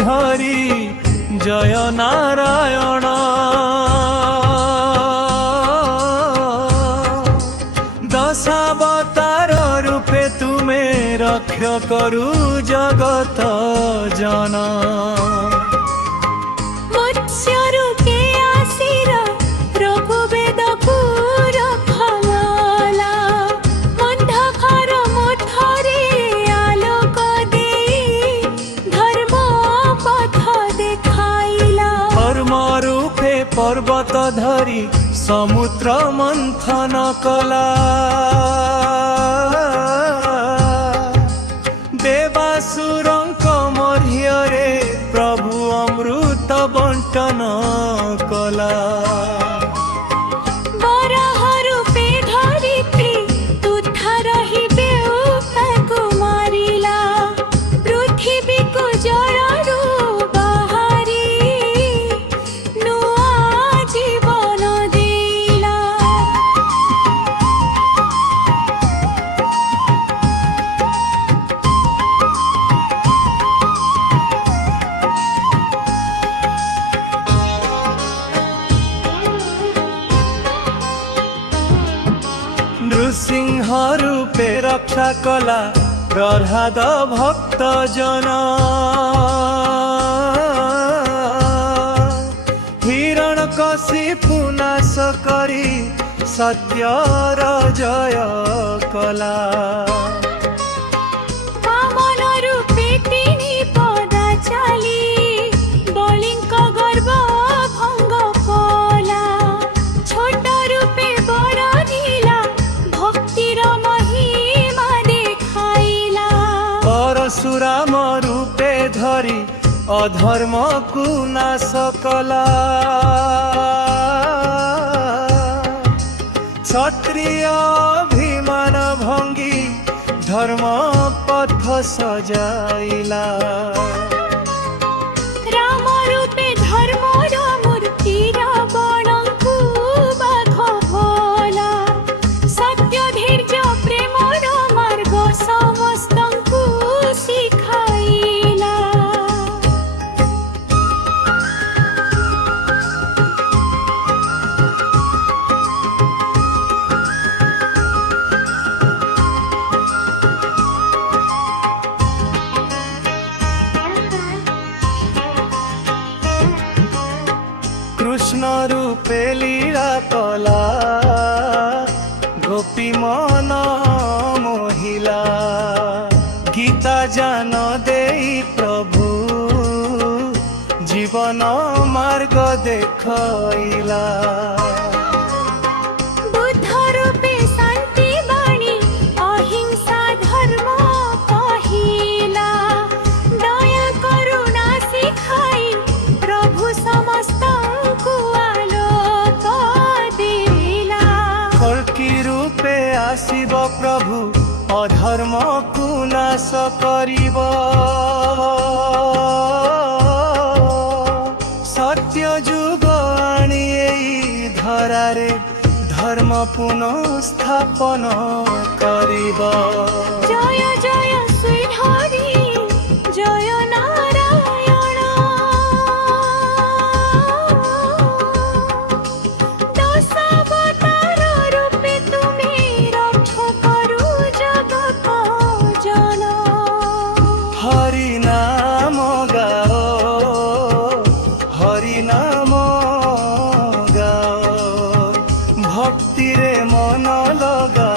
हरि जय नारायण। दशावतार रूपे तुमे रक्ष करु जगत जन। पर्वत धरी समुद्र मंथन कला। देवासुरंक मध्यरे प्रभु अमृत बंटन कला। नृसिंह रूपे रक्षा कला प्रहलाद भक्त जन। हिरण्यकशिपु नाश करी सत्यर जय कला। परशुराम रूपे धरी अधर्म को नाश कला। क्षत्रिय अभिमान भंगी धर्म पथ सजाइला। कृष्ण रूपे लीला कला गोपी मन मोहिला। गीता जान देई प्रभु जीवन मार्ग देखैला। शिव प्रभु अधर्म को नाश करिब। सत्य जुग आनी एई धरारे धर्म पुनः स्थापन करिब। जय जय श्री हरि जय नारायण। दशावतार रूपे तुमे हरि नाम गाओ हरि नाम गाओ भक्ति रे मन लगा।